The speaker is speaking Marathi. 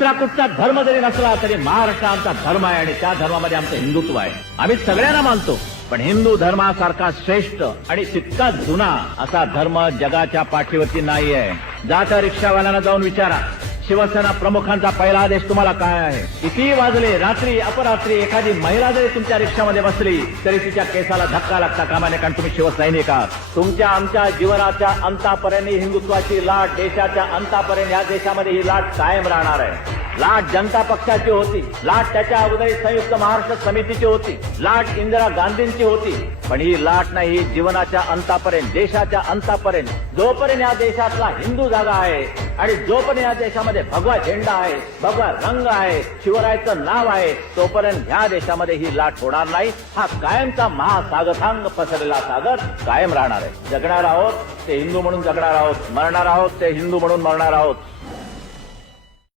दुसरा कुठचा धर्म जरी नसला तरी महाराष्ट्र आमचा धर्म आहे आणि त्या धर्मामध्ये आमचं हिंदुत्व आहे. आम्ही सगळ्यांना मानतो, पण हिंदू धर्मासारखा श्रेष्ठ आणि तितकाच जुना असा धर्म जगाच्या पाठीवरती नाही आहे. जाता रिक्षावाल्यांना जाऊन विचारा, शिवसेना प्रमुखांचा पहिला आदेश तुम्हाला काय आहे? किती वाजले, रात्री अपरात्री एखादी महिला जरी तुमच्या रिक्षामध्ये बसली तरी तिच्या केसाला धक्का लागता कामा नये, कारण तुम्ही शिवसैनिक आहात. तुमच्या आमच्या जीवनाच्या अंतापर्यंत हिंदुत्वाची लाट, देशाच्या अंतापर्यंत या देशामध्ये ही लाट कायम राहणार आहे. लाट जनता पक्षाची होती, लाट त्याच्या अगोदर संयुक्त महाराष्ट्र समितीची होती, लाट इंदिरा गांधींची होती, पण ही लाट नाही ही जीवनाच्या अंतापर्यंत, देशाच्या अंतापर्यंत. जोपर्यंत या देशातला हिंदू जागा आहे आणि जोपर्यंत या देशामध्ये भगवा झेंडा आहे, भगवा रंग आहे, शिवरायाचं नाव आहे, तोपर्यंत ह्या देशामध्ये ही लाट होणार नाही. हा कायमचा महासागरांग पसरलेला सागर कायम राहणार आहे. जगणार आहोत ते हिंदू म्हणून जगणार आहोत, मरणार आहोत ते हिंदू म्हणून मरणार आहोत.